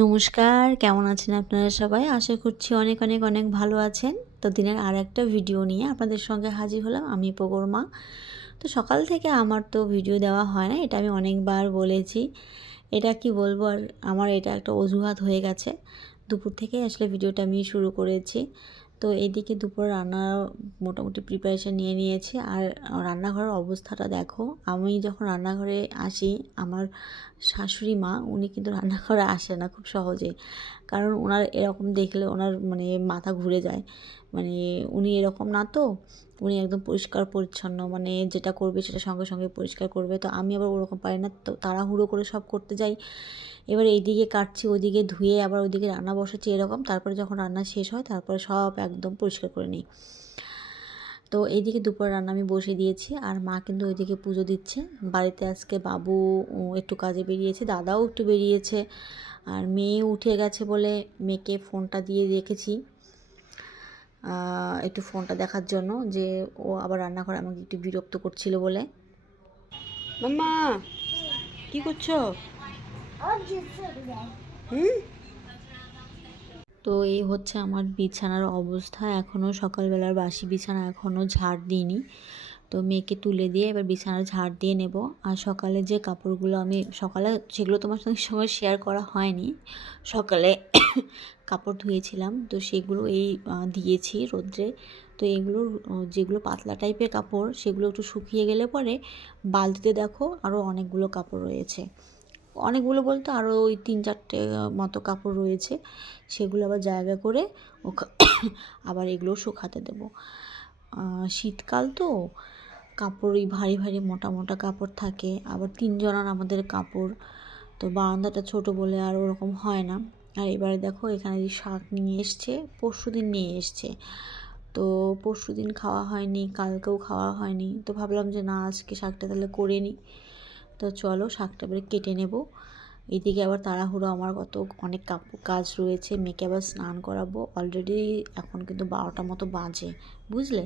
নমস্কার, কেমন আছেন আপনারা সবাই? আশা করছি অনেক অনেক অনেক ভালো আছেন। তো দিনের আর একটা ভিডিও নিয়ে আপনাদের সঙ্গে হাজির হলাম, আমি পগর তো সকাল থেকে আমার তো ভিডিও দেওয়া হয় না, এটা আমি অনেকবার বলেছি। এটা কি বলব, আর আমার এটা একটা অজুহাত হয়ে গেছে। দুপুর থেকে আসলে ভিডিওটা আমি শুরু করেছি। তো এদিকে দুপুর রান্না মোটামুটি প্রিপারেশান নিয়ে নিয়েছি। আর রান্নাঘরের অবস্থাটা দেখো, আমি যখন রান্নাঘরে আসি, আমার শাশুড়ি মা, উনি কিন্তু রান্নাঘরে আসে না খুব সহজে। কারণ ওনার এরকম দেখলে ওনার মানে মাথা ঘুরে যায়। মানে উনি এরকম না তো। উনি একদম পরিষ্কার, পরিচ্ছন্ন মানে যেটা করবে সেটা সঙ্গে সঙ্গে পরিষ্কার করবে। তো আমি আবার ওরকম পারি না। তো তাড়াহুড়ো করে সব করতে যাই। এবার এইদিকে কাটছি, ওদিকে ধুয়ে আবার ওদিকে রান্না বসাচ্ছি এরকম। তারপরে যখন রান্না শেষ হয়, তারপরে সব একদম পরিষ্কার করে নিই। তো এইদিকে দুপুর রান্না আমি বসে দিয়েছি। আর মা কিন্তু ওইদিকে পুজো দিচ্ছে। বাড়িতে আজকে বাবু একটু কাজে বেরিয়েছে, দাদাও একটু বেরিয়েছে। আর মেয়ে উঠে গেছে বলে মেয়েকে ফোনটা দিয়ে রেখেছি। একটু ফোনটা দেখার জন্য যে ও আবার রান্না করে আমাকে একটু বিরক্ত করছিল বলে। মাম্মা, কি করছ? তো এই হচ্ছে আমার বিছানার অবস্থা। এখনও সকালবেলার বাসি বিছানা এখনও ঝাড় দিইনি। তো মেয়েকে তুলে দিয়ে এবার বিছানার ঝাড় দিয়ে নেব। আর সকালে যে কাপড়গুলো আমি সকালে সেগুলো তোমার সঙ্গে সঙ্গে শেয়ার করা হয়নি। সকালে কাপড় ধুয়েছিলাম, তো সেগুলো এই দিয়েছি রোদ্রে। তো এগুলো যেগুলো পাতলা টাইপের কাপড় সেগুলো একটু শুকিয়ে গেলে পরে বালতিতে দেখো আরও অনেকগুলো কাপড় রয়েছে। অনেকগুলো বলতে আরও ওই তিন চারটে মতো কাপড় রয়েছে। সেগুলো আবার জায়গা করে আবার এগুলো শুকাতে দেব। শীতকাল তো, কাপড় ওই ভারী ভারী মোটা মোটা কাপড় থাকে। আবার তিনজনার আমাদের কাপড়, তো বারান্দাটা ছোট বলে আর ওরকম হয় না। আর এবারে দেখো, এখানে যে শাক নিয়ে এসছে, পরশু দিন নিয়ে এসছে। তো পরশু দিন খাওয়া হয়নি, কালকেও খাওয়া হয়নি। তো ভাবলাম যে না, আজকে শাকটা তাহলে করে নিই। তো চলো, শাকটা এবারে কেটে নেব। এইদিকে আবার তাড়াহুড়ো, আমার কত অনেক কাজ রয়েছে, মেয়েকে আবার স্নান করাবো। অলরেডি এখন কিন্তু বারোটা মতো বাজে, বুঝলে?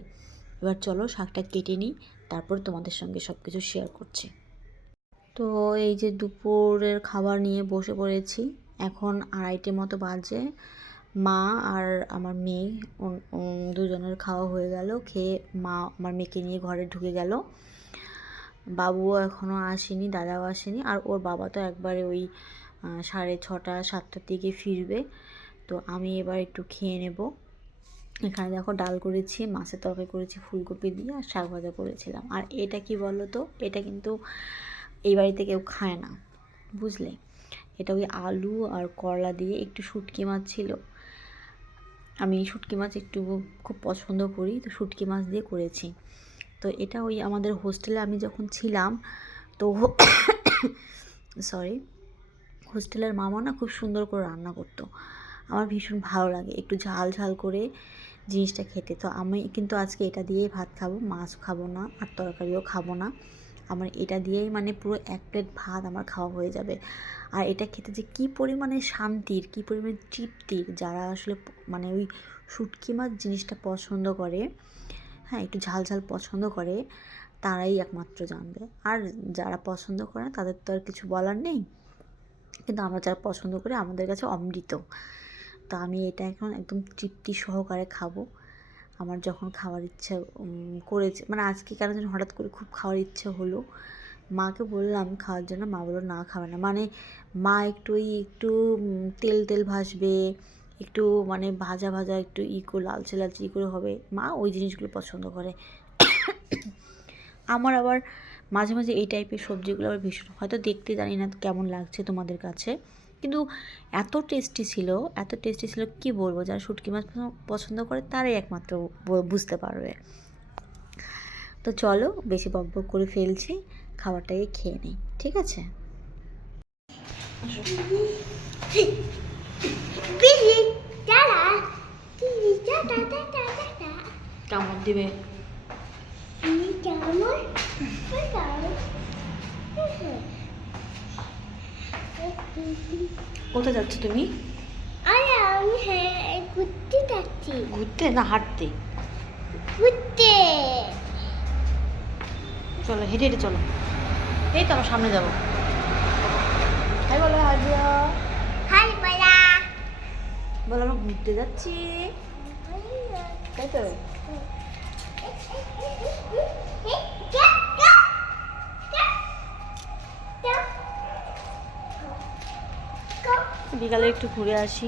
এবার চলো শাকটা কেটে নিই, তারপর তোমাদের সঙ্গে সব কিছু শেয়ার করছি। তো এই যে দুপুরের খাবার নিয়ে বসে পড়েছি, এখন আড়াইটে মতো বাজে। মা আর আমার মেয়ে দুজনের খাওয়া হয়ে গেল, খেয়ে মা আমার মেয়েকে নিয়ে ঘরে ঢুকে গেল। বাবুও এখনও আসেনি, দাদাও আসেনি। আর ওর বাবা তো একবারে ওই সাড়ে ছটা, সাতটার দিকে ফিরবে। তো আমি এবার একটু খেয়ে নেব। এখানে দেখো ডাল করেছি, মাছের তরকারি করেছি, ফুলকপি দিয়ে আর শাক ভাজা করেছিলাম। আর এটা কি বলো তো? এটা কিন্তু এই বাড়িতে কেউ খায় না, বুঝলে? এটা ওই আলু আর করলা দিয়ে একটু শুটকি মাছ ছিল। আমি শুটকি মাছ একটু খুব পছন্দ করি, তো শুটকি মাছ দিয়ে করেছি। তো এটা ওই আমাদের হোস্টেলে আমি যখন ছিলাম, তো সরি হোস্টেলের মামা না খুব সুন্দর করে রান্না করতো। আমার ভীষণ ভালো লাগে, একটু ঝাল ঝাল করে জিনিসটা খেতে। তো আমি কিন্তু আজকে এটা দিয়েই ভাত খাব, মাছ খাব না, আর তরকারিও খাব না। আমার এটা দিয়েই মানে পুরো এক প্লেট ভাত আমার খাওয়া হয়ে যাবে। আর এটা খেতে যে কী পরিমাণে শান্তির, কী পরিমাণে তৃপ্তির, যারা আসলে মানে ওই শুটকি মাছ জিনিসটা পছন্দ করে হ্যাঁ একটু ঝাল ঝাল পছন্দ করে তারাই একমাত্র জানবে। আর যারা পছন্দ করে না, তাদের তো আর কিছু বলার নেই। কিন্তু আমরা যারা পছন্দ করি, আমাদের কাছে অমৃত। তো আমি এটা এখন একদম তৃপ্তি সহকারে খাব। আমার যখন খাওয়ার ইচ্ছা করেছে মানে আজকে কেন যেন হঠাৎ করে খুব খাওয়ার ইচ্ছে হলো। মাকে বললাম, খাওয়ার জন্য মা বলল, না, খাবে না। মানে মা একটু ওই একটু তেল তেল ভাসবে একটু মানে ভাজা ভাজা, একটু ই করে, লালচে লালচে ই করে হবে। মা ওই জিনিসগুলো পছন্দ করে। আমার আবার মাঝে মাঝে এই টাইপের সবজিগুলো আবার ভীষণ, হয়তো দেখতে জানি না কেমন লাগছে তোমাদের কাছে, কিন্তু এত টেস্টি ছিল, এত টেস্টি ছিল, কি বলব? যারা শুটকি মাছ পছন্দ করে তারাই একমাত্র বুঝতে পারবে। তো চলো, বেশি বক বক করে ফেলছি, খাবারটাকে খেয়ে নিই, ঠিক আছে? কামড় দিবে কোথায় যাচ্ছ তুমি আরে আমি ঘুরতে যাচ্ছি ঘুরতে না হাঁটতে ঘুরতে চলো হেঁটে হেঁটে চলো এই তো আমার সামনে যাব হাই বলো হাই হাই বলা ঘুরতে যাচ্ছি বিকালে একটু ঘুরে আসি।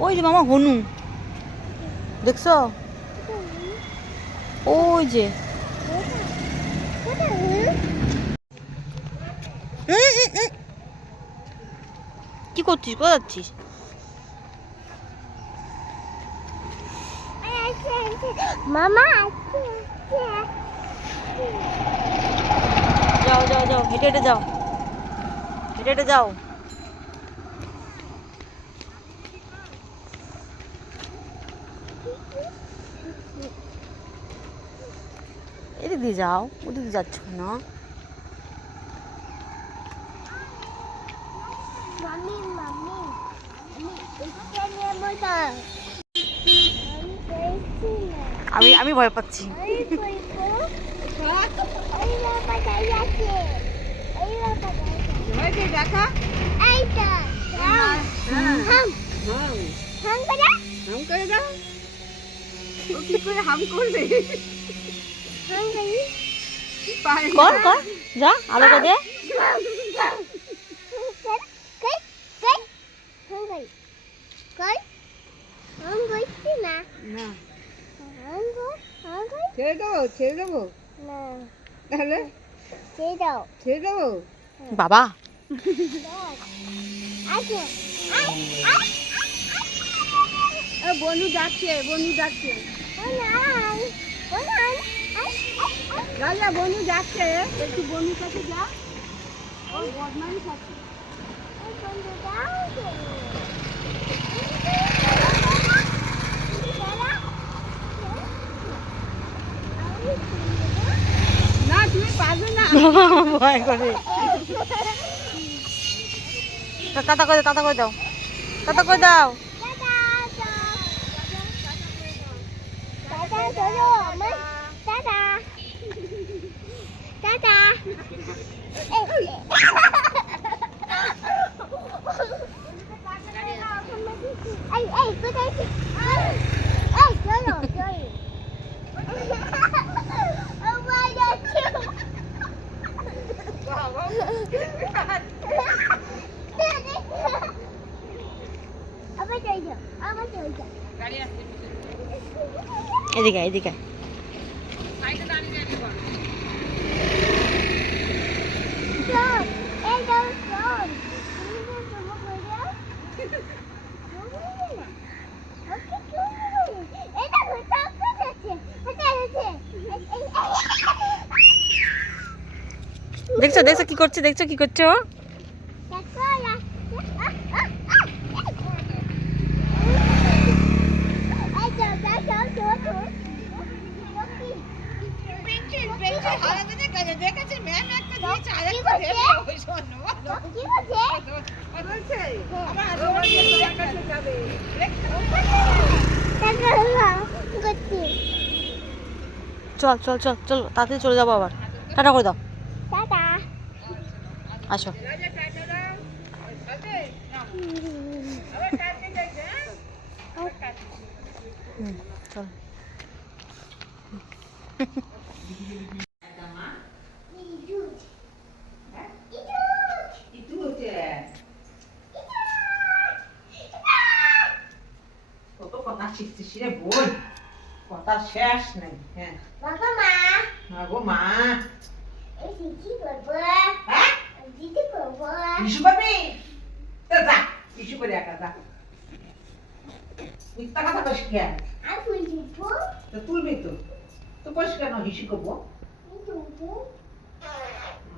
ওই যে মামা হনু। দেখছ? ওই যে। কি করছিস? কোথায় যাচ্ছিস? মামা যাও যাও যাও হেঁটে হেঁটে যাও। হেঁটে হেঁটে যাও। এদিক দিয়ে যাও ওদিক যাচ্ছ না। মামি মামি আমি আমি ভয় পাচ্ছি। দেখা। এইটা হাম। করে। হাম করে দাও। কি করে হাম করবে? করে কর যা আলোটা দে। ছেড়ে দেবো ছেড়ে দেবো না তাহলে? ছেড়ে দাও। ছেড়ে দেবো বাবা আচ্ছা আই আই এ, বনু যাচ্ছে বনু যাচ্ছে। একটু বনুর কাছে যা। ও বদমাইশ আছে। বন্ধু না তুমি পারবে না। ভয় করে। টাটা করে দাও টাটা করে দাও। টাটা করে দাও। দাদা চলো আমার দাদা দাদা এই এই কোথায় এই চলো চলো আমার যাচ্ছে আবার চলে যাও আবার চলে যাও এদিকে আয়, এদিকে আয়। চল এই যাও চল তুমি তো তোমার করে যাও ওকে চল এটা কোথাও যাচ্ছে এটা আছে দেখছ দেখছ কি করছে দেখছ কি করছ ও? দেখো এই যাও যাও যাও যাও যাও দেখেছি ম্যাম একটা দিয়েছে আর একটা দেবে ওই জন্য। কি বলছে? বলছে আবার তোমার কাছে যাবে চল চল চল চল তাড়াতাড়ি চলে যাব আবার। টাটা করে দাও। টাটা। আসো। রাজা টাটা দাও আছে আবার কাছে যাইছে হ্যাঁ আবার কাছে হুম, চল হচ্ছে কত কথা শেষ নেই হ্যাঁ বাবা মা গো মা দিদি করব হ্যাঁ দিদি করব ইস্যু পাবি তো যা ইস্যু করে একা যা মিথ্যা কথা কইস কেন আর ফুল দিব তো তুলবি তো তো কইস কেন হিসু করব দেবো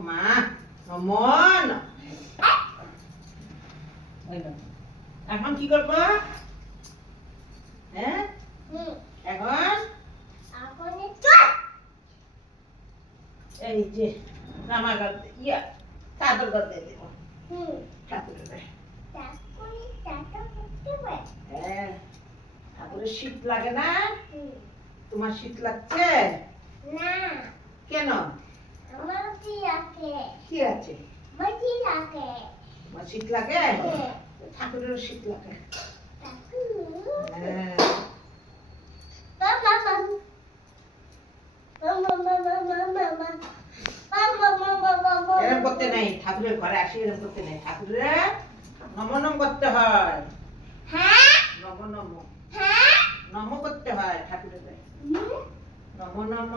মা সমন এখন কি করব হ্যাঁ এখন এই যে জামা গালতে ইয়া চাদর গালতে দেব ঠাকুরের শীত লাগে না তোমার শীত লাগছে না কেন কি আছে শীত লাগে ঠাকুরের শীত লাগে ঠাকুরের ঘরে আসি এরম করতে নেই ঠাকুরে নমনম করতে হয় নম নম নম করতে হয় ঠাকুরের নম নম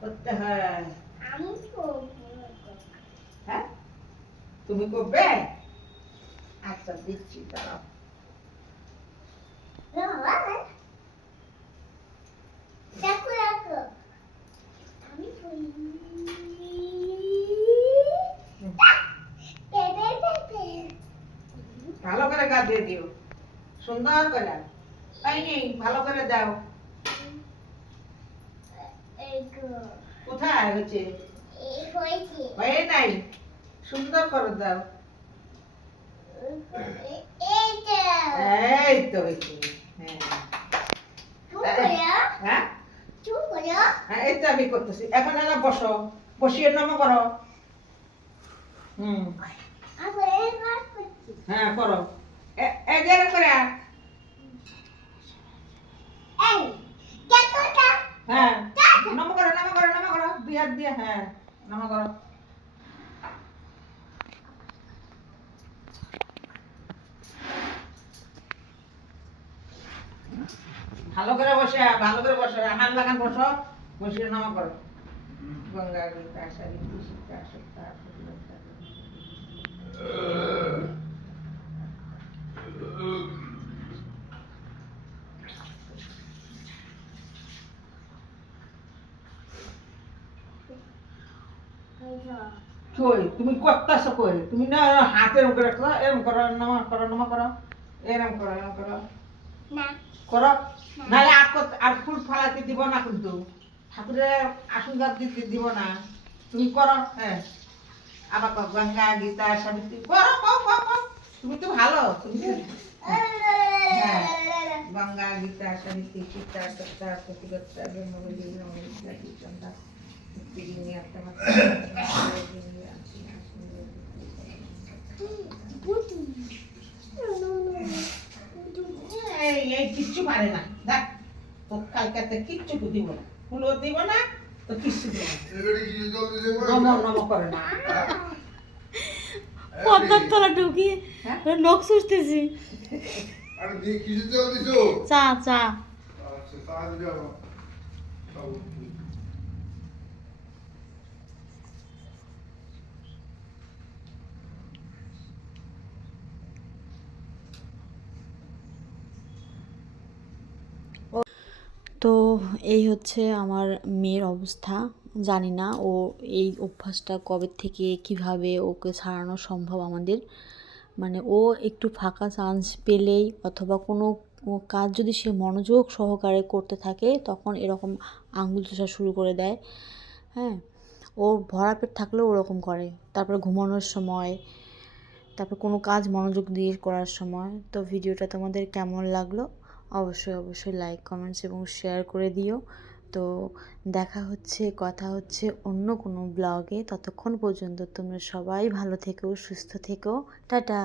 করতে হয়। হ্যাঁ? তুমি করবে? আচ্ছা দিচ্ছি দাঁড়াও বাবা দেখো দেখো আমি করি পেপে পেপে ভালো করে গা দিয়ে দিও সুন্দর করে তাই নেই ভালো করে দাও এইগো কোথায় হচ্ছে এই হয়েছে হয়ে নাই সুন্দর করে দাও এইটা এই তো হয়েছে হ্যাঁ? হ্যাঁ হ্যাঁ এই তো আমি করতেছি। এখন এলা বসো। বসিয়ে নামো করো। হুম। হ্যাঁ করো। এরকম করে হ্যাঁ। নমো করো নমো করো নমো করো। দুই হাত দিয়ে হ্যাঁ নমো করো। ভালো করে বসে, ভালো করে বসে, হাত লাগান বসো বসে নমো করো। গঙ্গা। কই? তুমি করতেছো কই? তুমি না হাতে এরকম করে রাখো এরকম করো, নমা করো নমা করো। এরকম করো এরকম করো। করো। নাহলে আর আর ফুল ফালাতে দিব না কিন্তু। ঠাকুরের আসন দিতে দিব না। তুমি করো হ্যাঁ। আবার গঙ্গা গীতা সাবিত্রী করো কও কও কও। তুমি তো ভালো তুমি হ্যাঁ। গঙ্গা গীতা সাবিত্রী সীতা সত্তা প্রতিগতা জন্মবলী নমস্কার চন্দা মুক্তিগিনী আত্মা এই এই কিচ্ছু পারে না দেখ তো কালকাতে কিচ্ছু দিব না। ফুলও দিব না তো কিচ্ছু দিব না। নম নম করে না। পদ্মার তলা ঢুকিয়ে হ্যাঁ? নখ সুসতেছি আরে দিয়ে কিসের জল দিছো? চা চা আচ্ছা তাহলে যাব খাব। তো এই হচ্ছে আমার মেয়ের অবস্থা। জানি না ও এই অভ্যাসটা কবে থেকে কীভাবে ওকে ছাড়ানো সম্ভব আমাদের। মানে ও একটু ফাঁকা চান্স পেলেই অথবা কোনো কাজ যদি সে মনোযোগ সহকারে করতে থাকে, তখন এরকম আঙ্গুল চোষা শুরু করে দেয়। হ্যাঁ ও ভরা পেট থাকলেও ওরকম করে। তারপরে ঘুমানোর সময়, তারপর কোনো কাজ মনোযোগ দিয়ে করার সময়। তো ভিডিওটা তোমাদের কেমন লাগল? অবশ্যই অবশ্যই লাইক কমেন্টস এবং শেয়ার করে দিও। তো দেখা হচ্ছে, কথা হচ্ছে অন্য কোনো ব্লগে ততক্ষণ পর্যন্ত তোমরা সবাই ভালো থেকো, সুস্থ থেকো। টাটা!